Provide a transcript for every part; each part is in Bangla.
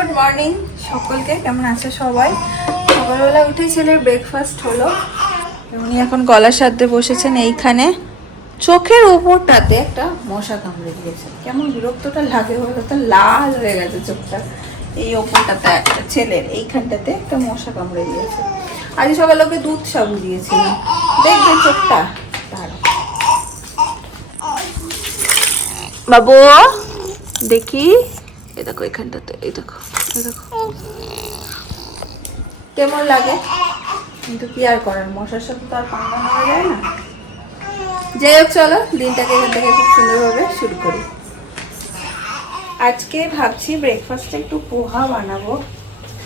গুড মর্নিং সকলকে, কেমন আছে সবাই? সকালবেলা উঠে ছেলের ব্রেকফাস্ট হলো। উনি এখন গলার সাথে বসেছেন এইখানে। চোখের উপরটাতে একটা মশা কামড়ে দিয়েছে। কেমন বিরক্তটা লাগে বলো তো? লাল হয়ে গেছে চোখটা। এই ওপরটাতে একটা ছেলের, এইখানটাতে একটা মশা কামড়ে দিয়েছে। আজ সকালে ওকে দুধ সাবু দিয়েছিলাম। দেখবে চোখটা। বাবু, দেখি। এই দেখো, এখানটাতে, এই দেখো এই দেখো। কেমন লাগে? কিন্তু কি আর করার, মশার সাথে তো আর পাঙ্গা নেওয়া যায় না। যাই হোক, চলো, দিনটাকে এখান থেকে খুব সুন্দরভাবে শুরু করি। আজকে ভাবছি ব্রেকফাস্টে একটু পোহা বানাবো।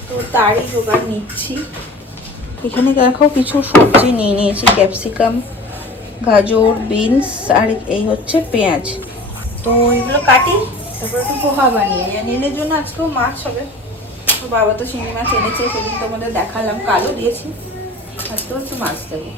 তো তারই জোগাড় নিচ্ছি। এখানে দেখো, কিছু সবজি নিয়ে নিয়েছি ক্যাপসিকাম গাজর বিনস আর এই হচ্ছে পেঁয়াজ। তো এগুলো কাটি। তারপর একটু পোহা বানিয়ে নিয়ে জন্য আজকেও মাছ হবে। তো বাবা তো শিঙি মাছ এনেছে, সেদিন তোমাদের দেখালাম কালো দিয়েছি। আজকেও একটু মাছ দেবো।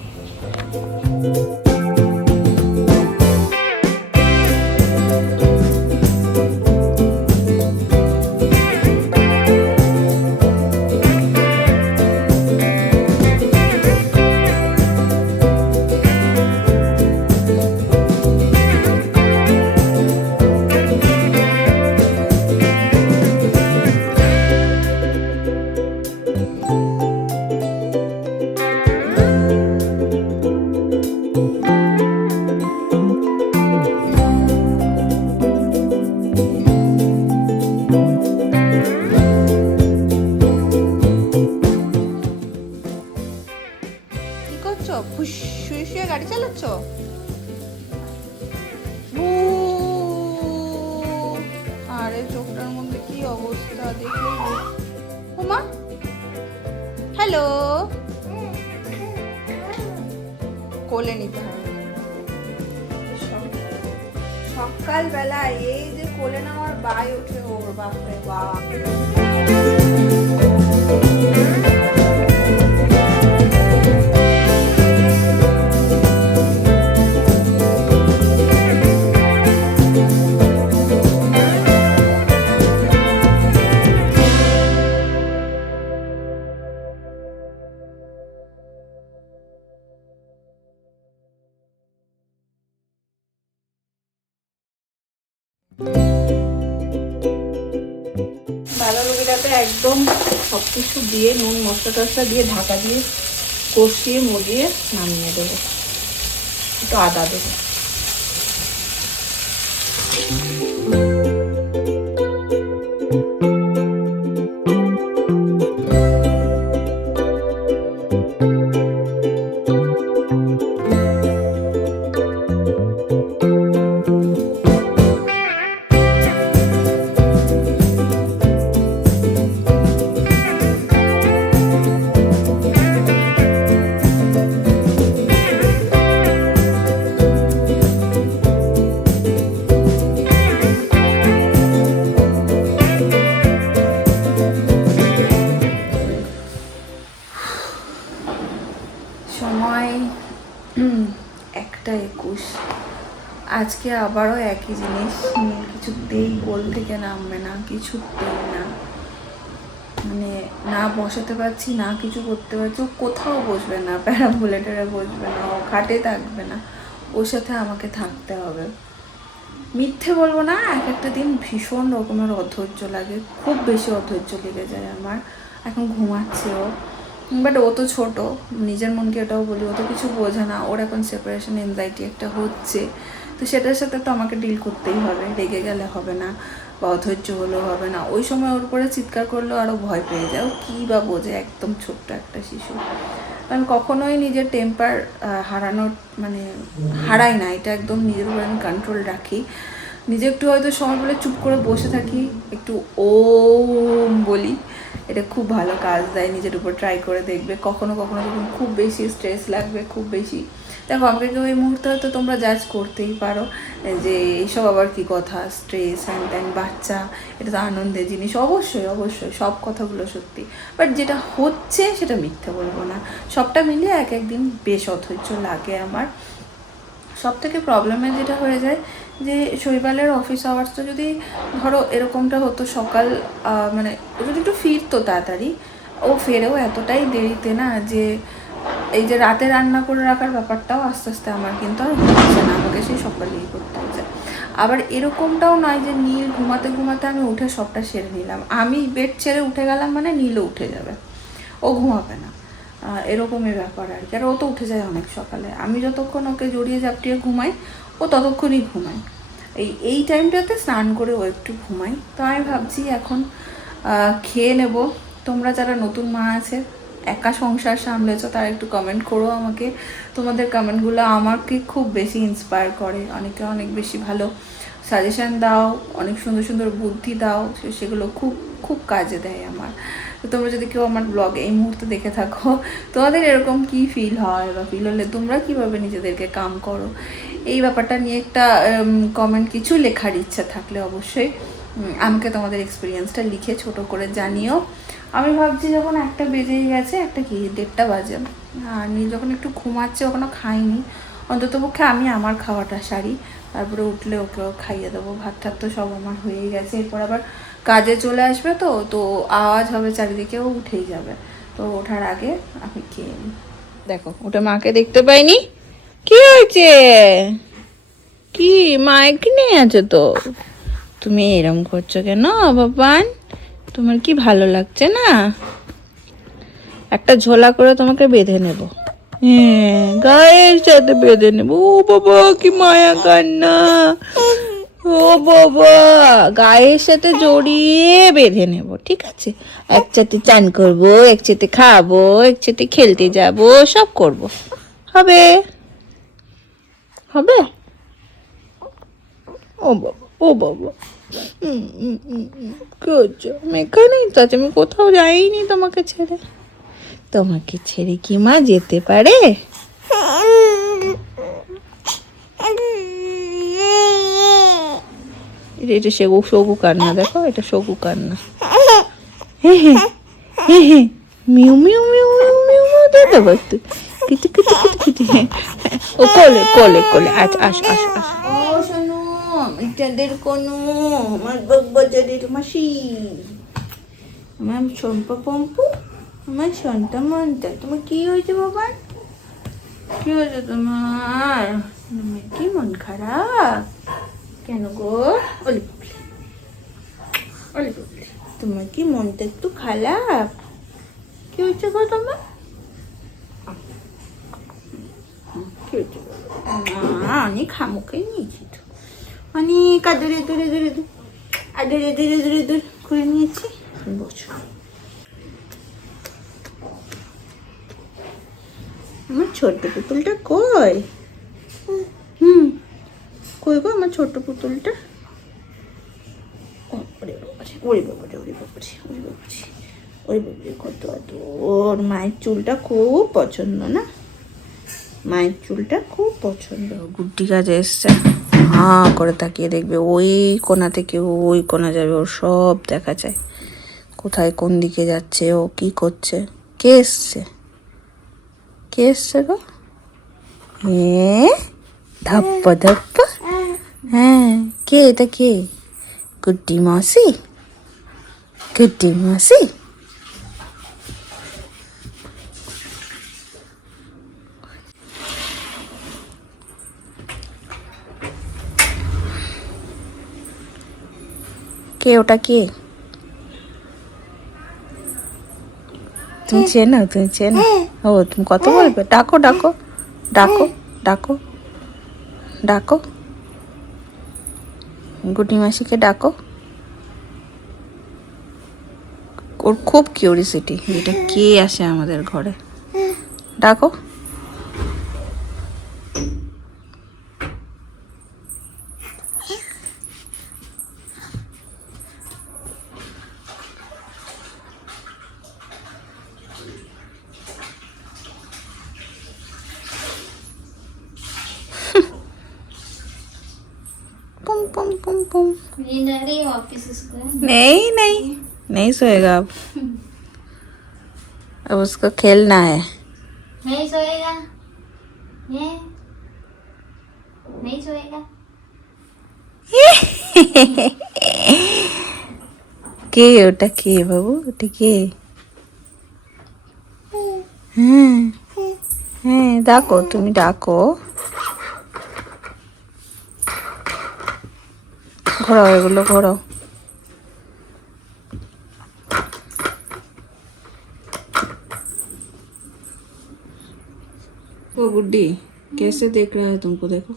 কোলে নিতে হবে। সকালবেলা এই যে কোলে নেওয়ার বাই ওঠে ওর বাপরে বাপ। একদম সব কিছু দিয়ে, নুন, মশলা টশলা দিয়ে, ঢাকা দিয়ে কষিয়ে, মরিয়ে নামিয়ে দেবো। একটু আদা দেবো। একটা একুশ। আজকে আবারও একই জিনিস। কিছুতেই গোল থেকে নামবে না, কিছুতেই না। মানে না বসাতে পারছি, না কিছু করতে পারছি, ও কোথাও বসবে না, প্যারাবুলেটারে বসবে না, ও খাটে থাকবে না। ওর সাথে আমাকে থাকতে হবে। মিথ্যে বলব না, এক একটা দিন ভীষণ রকমের অধৈর্য লাগে। খুব বেশি অধৈর্য লেগে যায় আমার। এখন ঘুমাচ্ছে ও। বাট ও তো ছোটো, নিজের মনকে এটাও বলি, ও তো কিছু বোঝে না। ওর এখন সেপারেশন এনজাইটি একটা হচ্ছে। তো সেটার সাথে তো আমাকে ডিল করতেই হবে, রেগে গেলে হবে না, বা অধৈর্য হলেও হবে না। ওই সময় ওর উপরে চিৎকার করলেও আরও ভয় পেয়ে যাও কী বা বোঝে, একদম ছোট্ট একটা শিশু। আমি কখনোই নিজের টেম্পার হারানোর মানে হারাই না। এটা একদম নিজের উপর আমি কন্ট্রোল রাখি। নিজে একটু হয়তো সময় বলে চুপ করে বসে থাকি, একটু ওম বলি। এটা খুব ভালো কাজ দেয় নিজের উপর ট্রাই করে দেখবে। কখনো কখনো যখন খুব বেশি স্ট্রেস লাগবে, খুব বেশি। দেখো, আমাকে কেউ এই মুহূর্তে হয়তো তোমরা জাজ করতেই পারো যে এইসব আবার কি কথা? স্ট্রেস হ্যান ত্যান বাচ্চা, এটা তো আনন্দের জিনিস। অবশ্যই অবশ্যই, সব কথাগুলো সত্যি। বাট যেটা হচ্ছে সেটা মিথ্যে বলব না। সবটা মিলিয়ে এক একদিন বেশ অধৈর্য লাগে আমার। সব থেকে প্রবলেমে যেটা হয়ে যায় যে শৈবালের অফিস আওয়ার্সটা যদি ধরো এরকমটা হতো সকাল মানে যদি একটু ফিরতো তাড়াতাড়ি, ও ফেরেও এতটাই দেরিতে না যে এই যে রাতে রান্না করে রাখার ব্যাপারটাও আস্তে আস্তে আমার কিন্তু আর হচ্ছে না, আমাকে সেই সকালেই করতে হচ্ছে। আবার এরকমটাও নয় যে নীল ঘুমাতে ঘুমাতে আমি উঠে সবটা সেরে নিলাম। আমি বেড ছেড়ে উঠে গেলাম মানে নীলও উঠে যাবে, ও ঘুমাবে না। এরকমই ব্যাপার আর কি। আর ও তো উঠে যায় অনেক সকালে। আমি যতক্ষণ ওকে জড়িয়ে জাপটিয়ে ঘুমাই ও ততক্ষণই ঘুমায়। এই এই টাইমটাতে স্নান করে ও একটু ঘুমাই তো আমি ভাবছি এখন খেয়ে নেব। তোমরা যারা নতুন মা আছে, একা সংসার সামলেছ, তারা একটু কমেন্ট করো আমাকে। তোমাদের কমেন্টগুলো আমাকে খুব বেশি ইন্সপায়ার করে। অনেকে অনেক বেশি ভালো সাজেশন দাও, অনেক সুন্দর সুন্দর বুদ্ধি দাও সেগুলো খুব খুব কাজে দেয় আমার। তো তোমরা যদি কেউ আমার ব্লগ এই মুহূর্তে দেখে থাকো, তোমাদের এরকম কি ফিল হয় বা ফিল হলে তোমরা কীভাবে নিজেদেরকে কাম করো? এই ব্যাপারটা নিয়ে একটা কমেন্ট কিছু লেখার ইচ্ছা থাকলে অবশ্যই আমাকে তোমাদের এক্সপিরিয়েন্সটা লিখে ছোট করে জানিও। আমি ভাবছি যখন একটা বেজেই গেছে, একটা কি, দেড়টা বাজে। আর নীল যখন একটু ঘুমাচ্ছে ওখানে খাইনি, অন্তত পক্ষে আমি আমার খাওয়াটা সারি। তারপরে উঠলে ওকেও খাইয়ে দেবো ভাত টাত তো সব আমার হয়েই গেছে। এরপর আবার কাজে চলে আসবে তো তো আওয়াজ হবে চারিদিকে, ও উঠেই যাবে। তো ওঠার আগে আমি খেয়ে দেখো, ওটা মাকে দেখতে পাইনি। কি হয়েছে? কি মা এখানে আছে তো? তুমি এরম করছ কেন বাবান তোমার কি ভালো লাগছে না? একটা ঝোলা করে তোমাকে বেঁধে নেব। হ্যাঁ গায়ের সাথে বেঁধে নেব। ও বাবা, কি মায়া কান্না। ও বাবা, গায়ের সাথে জড়িয়ে বেঁধে নেব, ঠিক আছে? একসাথে চান করব, একসাথে খাব, একসাথে খেলতে যাব, সব করব। হবে? হবে? ও বাবা ও বাবা। কি হচ্ছে আমি এখানেই তো আছি, আমি কোথাও যাইনি তোমাকে ছেড়ে। তোমাকে ছেড়ে কি মা যেতে পারে? এটা সেগু, সগু কান্না, দেখো, এটা সগু কান্না। হ্যাঁ হ্যাঁ হ্যাঁ mu mu mu mu mu mu দেবো একটু। Kitty kitty kitty kitty. ও, কোলে কোলে কোলে আস আস আস। তোমার কি মন খারাপ? কেন গো? তোমার কি মনটা একটু খারাপ? কি হয়েছে গো তোমার? কি হয়েছে গো? না, অনেক খামুকে নিয়েছি তো। অনেক আদরে দূরে দূরে দূরে আদরে দূরে দূরে দূরে করে নিয়েছি। বসো। আমার ছোট্ট পুতুলটা কই? হুম কই গো আমার ছোট্ট পুতুলটা? ওরে ওরে বাবারে ওরে বাবারে ওরে ওরে কত আদর। মায়ের চুলটা খুব পছন্দ না? মায়ের চুলটা খুব পছন্দ। গুড্ডি কাজে এসছে। হাঁ, করে তাকিয়ে দেখবে, ওই কোনা থেকে ওই কোনা যাবে, ওর সব দেখা যায়। কোথায় কোন দিকে যাচ্ছে, ও কি করছে? কে এসছে? কে এসছে গো? হ্যাঁ ধাপ্পা ধাপ্পা। হ্যাঁ কে এটা কে? গুড্ডি মাসি? গুড্ডি মাসি? কে? ওটা কে? তুমি চেনো তুমি চেনো ও, তুমি কত বলবে? ডাকো ডাকো। ডাকো ডাকো। ডাকো। গুটি মাসিকে ডাকো। ওর খুব কিউরিসিটি এটা কে আসে আমাদের ঘরে? ডাকো। नहीं नहीं सोएगा अब अब उसको खेलना है नहीं सोएगा ये नहीं सोएगा কে ওটা কে বাবু ওটা কে হ্যাঁ হ্যাঁ ডাকো তুমি ডাকো ঘোরাও এগুলো ঘোরাও वो बुड्ढी कैसे देख रहा है तुमको देखो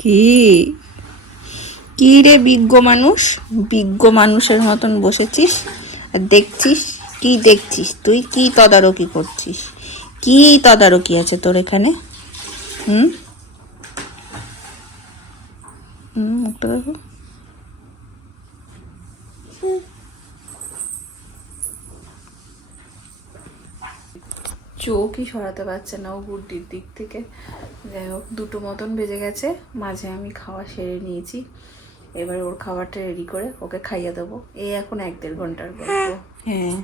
কি কি রে বিজ্ঞ মানুষ বিজ্ঞ মানুষের মতন বসেছিস আর দেখছিস কি দেখছিস তুই কি তদারকি করছিস কি তদারকি আছে তোর এখানে হুম হুম মুখটা দেখো চোখই সরাতে পারছে না ও বুদ্ধির দিক থেকে। যাই হোক দুটো মতন বেজে গেছে। মাঝে আমি খাওয়া সেরে নিয়েছি। এবার ওর খাবারটা রেডি করে ওকে খাইয়ে দেবো। এই এখন এক দেড় ঘণ্টার গল্প। হ্যাঁ।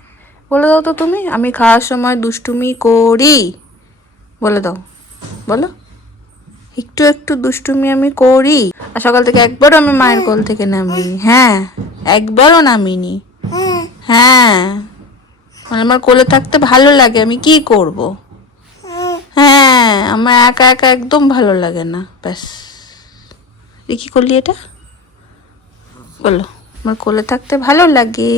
বলে দাও তো তুমি আমি খাওয়ার সময় দুষ্টুমি করি। বলে দাও। বলো। একটু একটু দুষ্টুমি আমি করি। আর সকাল থেকে একবারও আমি মায়ের কোল থেকে নামিনি। হ্যাঁ একবারও নামিনি। হ্যাঁ। মানে আমার কোলে থাকতে ভালো লাগে, আমি কি করব? হ্যাঁ আমার একা একা একদম ভালো লাগে না, ব্যাস। কি করলি এটা? বলো, আমার কোলে থাকতে ভালো লাগে।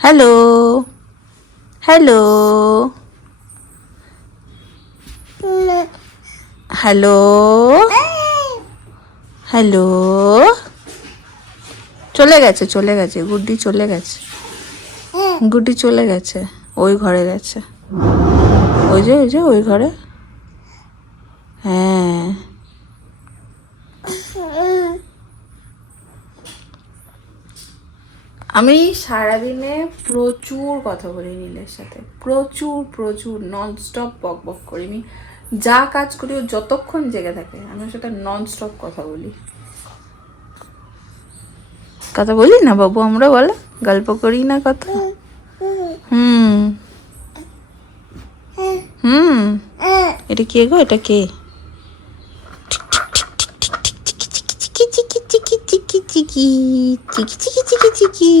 Hello hello. হ্যালো। হ্যালো। চলে গেছে চলে গেছে, গুড্ডি চলে গেছে। গুড্ডি চলে গেছে, ওই ঘরে গেছে। ওই যে ওই যে, ওই ঘরে। হ্যাঁ। আমি সারাদিনে প্রচুর কথা বলি নীলের সাথে। প্রচুর প্রচুর ননস্টপ বক বক করি। আমি যা কাজ করি, ও যতক্ষণ জেগে থাকে, আমি সেটা ননস্টপ কথা বলি। কথা বলি না বাবু, আমরা বলো, গল্প করি না কথা? হুম। হুম। এটা কে গো, এটা কে? চিকি চিকি চিকি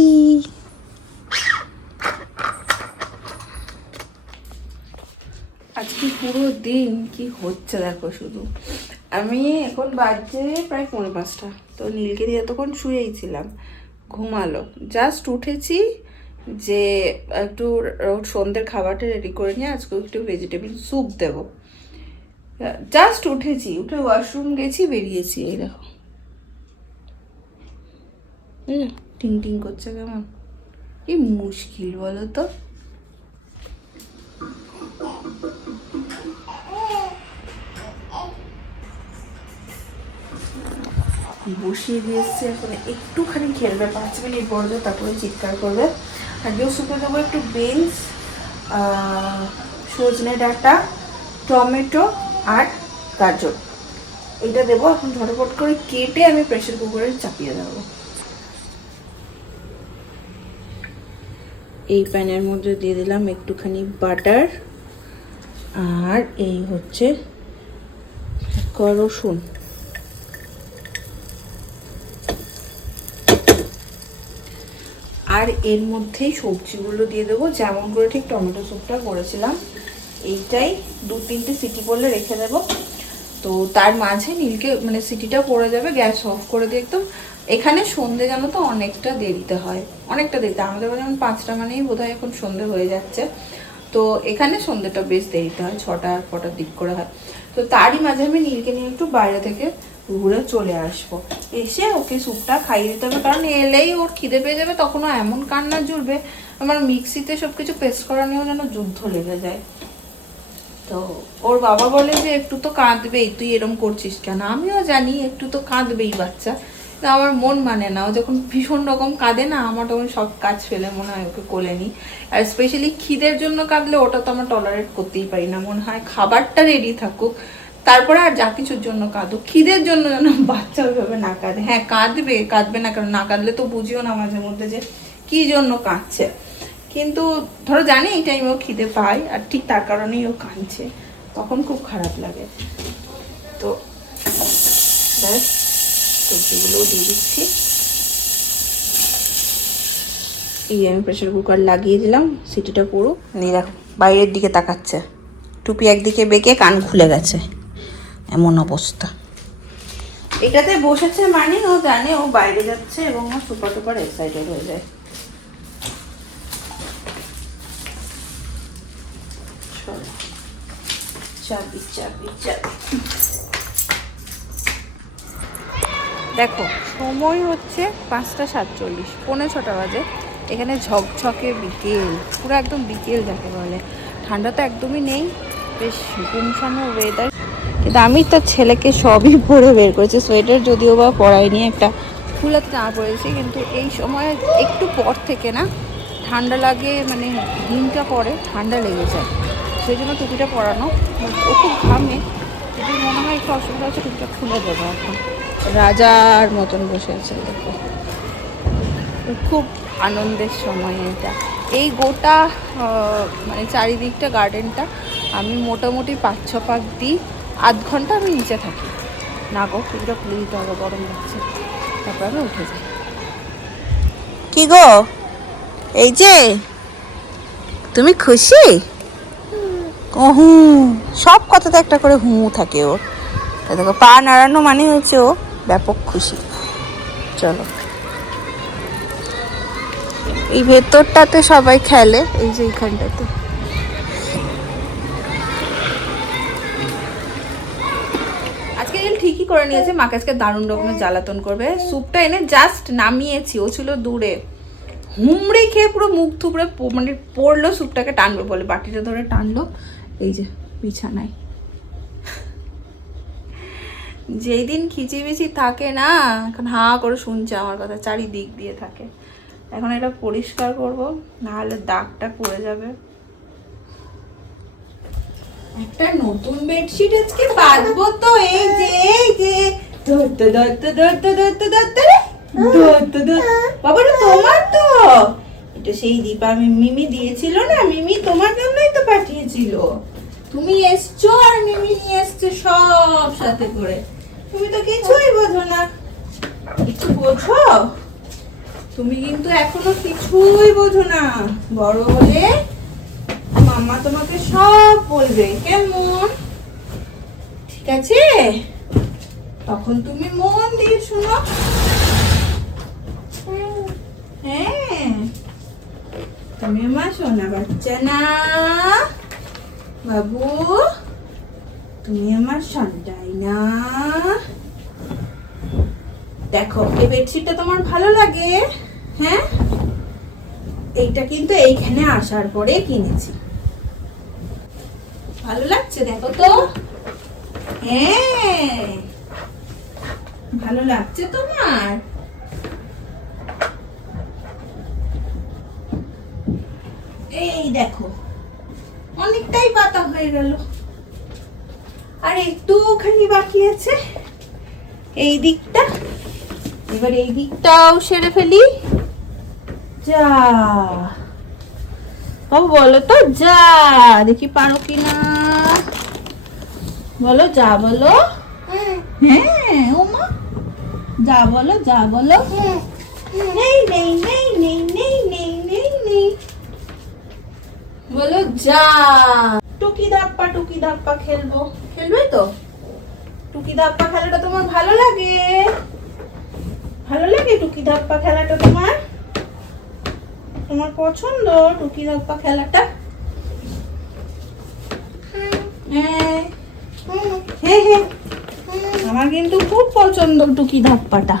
আজকে পুরো দিন কি হচ্ছে দেখো শুধু। আমি এখন বাজছে প্রায় পৌনে পাঁচটা। তো নীলকে দিয়ে এতক্ষণ শুয়েই ছিলাম, ঘুমালো। জাস্ট উঠেছি যে একটু সন্ধ্যের খাবারটা রেডি করে নিয়ে আজকে একটু ভেজিটেবল স্যুপ দেবো। জাস্ট উঠেছি, উঠে ওয়াশরুম গেছি, বেরিয়েছি, এই দেখো? টিং টিং করছে কেমন? কি মুশকিল বলো তো? বসিয়ে দিয়ে এসছে এখন একটুখানি খেলবে পাঁচ মিনিট পড়বে তারপরে চিৎকার করবে। আর শুকে দেবো একটু বিনস সজনে ডাঁটা, টমেটো আর গাজর। এটা দেবো, এখন ঝটপট করে কেটে আমি প্রেশার কুকারে চাপিয়ে দেবো। এই প্যানের মধ্যে দিয়ে দিলাম একটুখানি বাটার আর এই হচ্ছে রসুন। আর এর মধ্যেই সবজিগুলো দিয়ে দেবো। যেমন করে ঠিক টমেটো স্যুপটা করেছিলাম, এইটাই দু তিনটে সিটি করলে রেখে দেবো। তো তার মাঝে নীলকে মানে সিটিটা পড়ে যাবে, গ্যাস অফ করে দিয়ে একদম। এখানে সন্ধে জানো তো অনেকটা দেরিতে হয়, অনেকটা দেরিতে। আমাদের বাড়ি যেমন পাঁচটা মানেই বোধহয় এখন সন্ধে হয়ে যাচ্ছে। তো এখানে সন্ধেটা বেশ দেরিতে হয়, ছটা ফটার দিক করে হয়। তো তারই মাঝে আমি নীলকে নিয়ে একটু বাইরে থেকে ঘুরে চলে আসব। এসে ওকে স্যুপটা খাইয়ে দিতে হবে, কারণ এলেই ওর খিদে পেয়ে যাবে তখন ও এমন কান্না জুড়বে। আমার মিক্সিতে সব কিছু পেস্ট করা নিয়েও যেন যুদ্ধ লেগে যায়। তো ওর বাবা বলে যে, একটু তো কাঁদবেই, তুই এরম করছিস কেন? আমিও জানি, একটু তো কাঁদবেই বাচ্চা। আমার মন মানে না, ও যখন ভীষণ রকম কাঁদে না, আমার তখন সব কাজ ফেলে মনে হয় ওকে কোলে নিই। আর স্পেশালি খিদের জন্য কাঁদলে ওটা তো আমার টলারেট করতেই পারি না, মনে হয় খাবারটা রেডি থাকুক। তারপরে আর যা কিছুর জন্য কাঁদো। খিদের জন্য যেন বাচ্চা ওইভাবে না কাঁদে। হ্যাঁ কাঁদবে কাঁদবে না কারণ না কাঁদলে তো বুঝিও না মাঝে মধ্যে যে কি জন্য কাঁদছে। কিন্তু ধরো জানি এই টাইমে ও খিদে পায় আর ঠিক তার কারণেই ও কাঁদছে। তখন খুব খারাপ লাগে। তো ব্যাস সবজিগুলোও দিয়ে দিচ্ছি। এই আমি প্রেশার কুকার লাগিয়ে দিলাম, সিটিটা পুরো। নিয়ে দেখো, বাইরের দিকে তাকাচ্ছে। টুপি একদিকে বেঁকে কান খুলে গেছে। এমন অবস্থা। এটাতে বসেছে মানে ও জানে ও বাইরে যাচ্ছে এবং ও সুপার টুপার এক্সাইটেড হয়ে যায়। চাবি চাবি চাবি। দেখো, সময় হচ্ছে পাঁচটা সাতচল্লিশ, পৌনে ছটা বাজে। এখানে ঝকঝকে বিকেল, পুরো একদম বিকেল যাকে বলে। ঠান্ডা তো একদমই নেই, বেশ গুমসানো ওয়েদার কিন্তু আমি তো ছেলেকে সবই পরে বের করেছি। সোয়েটার যদিও বা পরাইনি একটা ফুলাতে না পড়েছি কিন্তু এই সময় একটু পর থেকে না ঠান্ডা লাগে মানে দিনটা পরে ঠান্ডা লেগে যায়। সেই জন্য টুপিটা পরানো। ও খুব ঘামে। যদি মনে হয় একটু অসুবিধা হচ্ছে, টুপিটা খুলে দেবো এখন। রাজার মতন বসে আছে দেখো। খুব আনন্দের সময় এটা। এই গোটা মানে চারিদিকটা গার্ডেনটা আমি মোটামুটি পাঁচ ছ পাক দিই। আধ ঘণ্টা আমি নিচে থাকি। না গো টুপিটা খুলে দিতে হবে গরম লাগছে। তারপর আমি উঠে যাই। কি গো? এই যে, তুমি খুশি? ও হু, সব কথাতে একটা করে হু থাকে ওর। দেখো, পা নাড়ানো মানে হচ্ছে ও ব্যাপক খুশি। চলো। এই ভেতরটাতে সবাই খেলে, এই যে এইখানটাতে। করে নিয়েছে মাকে আজকে দারুণ রকমের জ্বালাতন করবে। স্যুপটা এনে জাস্ট নামিয়েছি ও ছিল দূরে। হুমড়ে খেয়ে পুরো মুখ থুপড়ে মানে পড়ল স্যুপটাকে টানবে বলে বাটিটা ধরে টানলো। এই যে বিছানায়। যেই দিন খিচিবিচি থাকে না এখন হা করে শুনছে আমার কথা চারিদিক দিয়ে থাকে। এখন এটা পরিষ্কার করব নাহলে দাগটা পড়ে যাবে। একটা নতুন বেডশিট আজকে বাঁধবো তো, এই যে এই যে। বাবা তোমার তো। এটা সেই দীপা মিমি দিয়েছিল না? মিমি তোমার জন্যই তো পাঠিয়েছিল। তুমি এসছো আর মিমি নিয়ে এসছে সব সাথে করে। তুমি তো কিছুই বোঝো না। কিছু বোঝো? তুমি কিন্তু এখনও কিছুই বোঝো না। বড় হলে মাম্মা তোমাকে সব বলবে, কেমন? ঠিক আছে? তখন তুমি মন দিয়ে শুনো। হ্যাঁ তুমি আমার সোনা বাচ্চা না। বাবু, তুমি আমার সন্তাই না। দেখো, এই বেডশিটটা তোমার ভালো লাগে হ্যাঁ? এইটা কিন্তু এইখানে আসার পরে কিনেছি। ভালো লাগছে? দেখো তো। হ্যাঁ। ভালো লাগছে তোমার? এই দেখো, অনেকটাই পাতা হয়ে গেল। আর একটুখানি বাকি আছে। এই দিকটা, এবার এই দিকটাও সেরে ফেলি। যা। ও বলো তো, যা। দেখি পারো কিনা? বলো যা বলো। হ্যাঁ। ও মা যা বলো যা বলো। নেই নেই নেই নেই নেই নেই নেই নেই। বলো যা। টুকি ধাপ্পা টুকি ধাপ্পা খেলব। খেলবে তো? টুকি ধাপ্পা খেলাটা তোমার ভালো লাগে? ভালো লাগে টুকি ধাপ্পা খেলাটা তোমার? তোমার পছন্দ টুকি ধাপ্পা খেলাটা? হ্যাঁ আমার কিন্তু খুব পছন্দ টুকি ধাপ্পাটা।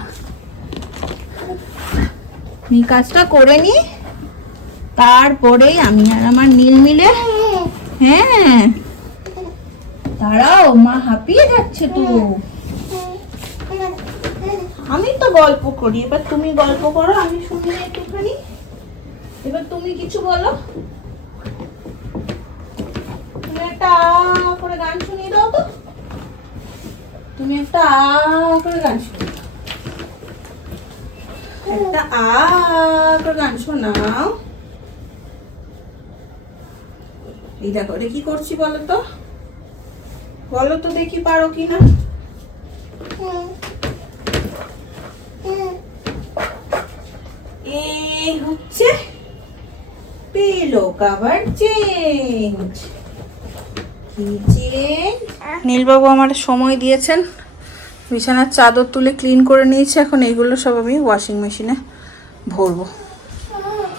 আমি কাজটা করে নি তারপরেই আমি আর আমার নীল মিলে হ্যাঁ দাঁড়াও, মা হাঁপিয়ে যাচ্ছে তো। আমি তো গল্প করি, এবার তুমি গল্প করো, আমি শুনি একটুখানি। এবার তুমি কিছু বলো। তুমি একটা করে গান শুনিয়ে দাও তো। তুমি একটা আ করে গান দাও একটা আ করে গান শোনাও। এই দেখো কি করছি বলো তো? বলো তো দেখি পারো কি না? এই হচ্ছে পিলো কাভার চেঞ্জ কি চেঞ্জ নীলবাবু আমার সময় দিয়েছেন। বিছানার চাদর তুলে ক্লিন করে নিয়েছি। এখন এইগুলো সব আমি ওয়াশিং মেশিনে ভরবো।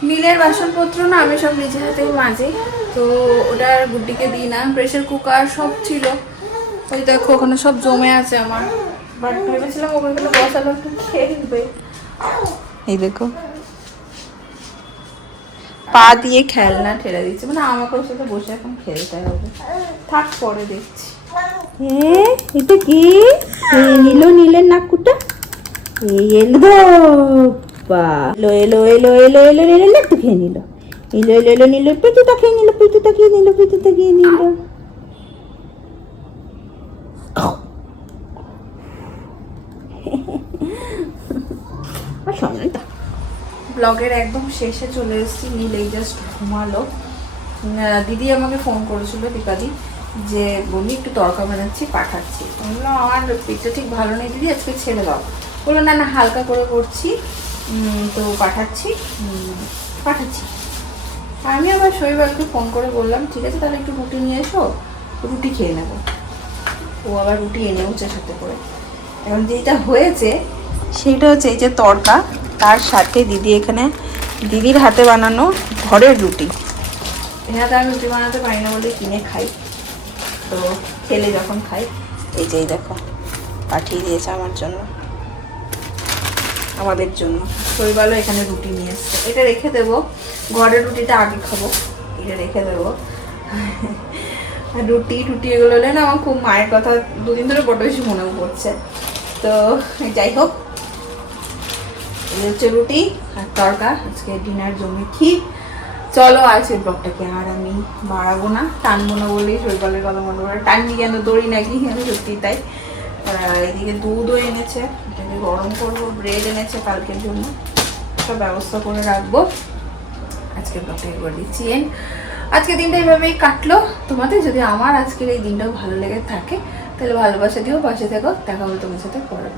নীলের বাসনপত্র না আমি সব নিজে হাতেই মাজি। তো ওটা আর গুড্ডিকে দিই না। প্রেশার কুকার সব ছিল। ওই দেখো ওখানে সব জমে আছে আমার। বাট ভেবেছিলাম ওগুলো বসালো একটু খেলবে এই দেখো। পা দিয়ে খেলনা ঠেলে দিচ্ছে। মানে আমাকে ওর সাথে বসে এখন খেলতে হবে। থাক পরে দেখছি। এ এটা কি? নিল নীলের নাকুটা এই এলো বা এলো এলো এলো এলো এলো একটু খেয়ে নিল। এলো এলো এলো, নিল, পিতুটা খেয়ে নিল, পিতুটা খেয়ে নিল, পিতুটা খেয়ে নিল। ব্লগের একদম শেষে চলে এসেছি, নীল এই জাস্ট ঘুমালো। দিদি আমাকে ফোন করেছিল দীপাদি যে বলি একটু তরকা বানাচ্ছি, পাঠাচ্ছি। আমি বললাম আমার পেটটা ঠিক ভালো নেই দিদি, আজকে ছেড়ে দাও। বলল, না না, হালকা করে করছি। তো পাঠাচ্ছি পাঠাচ্ছি। আমি আবার শৈবালকে ফোন করে বললাম, ঠিক আছে, তাহলে একটু রুটি নিয়ে এসো, রুটি খেয়ে নেব। ও আবার রুটি এনেওছে সাথে করে। এখন যেটা হয়েছে সেটা হচ্ছে এই যে তরকা, তার সাথে দিদি এখানে দিদির হাতে বানানো ঘরের রুটি। এখানে তো আমি রুটি বানাতে পারি না বলে কিনে খাই। তো খেলে যখন খাই, এই যে দেখো, পাঠিয়ে দিয়েছে আমার জন্য, আমাদের জন্য। শৈবালও এখানে রুটি নিয়ে এসছে। এটা রেখে দেবো, ঘরের রুটিটা আগে খাব। এটা রেখে দেবো। রুটি টুটি এগুলো হলে না আমার খুব মায়ের কথা, দুদিন ধরে বড্ড বেশি মনেও পড়ছে। তো যাই হোক, এই হচ্ছে রুটি আর তরকা আজকে ডিনার জমেছি চলো আজকের ব্লগটাকে আর আমি বাড়াবো না, টানবো না বলেই শৈবালের কথা মনে করে টানবি কেন? দড়ি নাকি? আমি সত্যি তাই। এদিকে দুধও এনেছে, এটাকে গরম করব ব্রেড এনেছে কালকের জন্য। সব ব্যবস্থা করে রাখব। আজকের ব্লগটা একবার দিচ্ছি এন্ড আজকে দিনটা এইভাবেই কাটলো। তোমাদের যদি আমার আজকের এই দিনটাও ভালো লেগে থাকে, তাহলে ভালোবাসা দিও, পাশে থেকো। দেখা হবে তোমার সাথে পরের